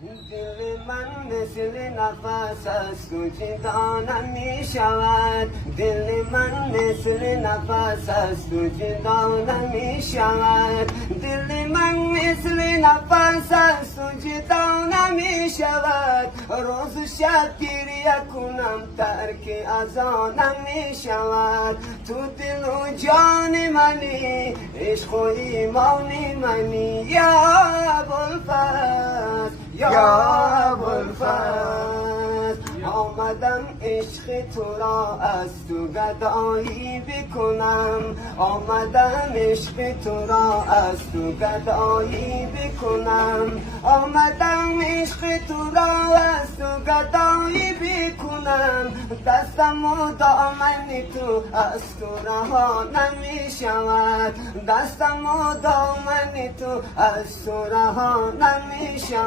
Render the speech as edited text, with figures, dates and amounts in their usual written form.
دل من مثل نفس است و جدا نمی شود. دل من مثل نفس است و جدا نمی شود. دل من مثل نفس است و جدا نمی شود. روز و شب گریه کنم ترک از آن نمی شود. تو دل و جان منی، عشق و ایمان منی، یا ابوالفضل، یا ابوالفضل. آمدم عشق تو را از تو گدایی بکنم. آمدم عشق تو را از تو گدایی بکنم. آمدم عشق تو را از تو گدایی بکنم. دستم و دامن تو از تو رها نمی شود. دستم و دامن تو از تو رها نمی شود.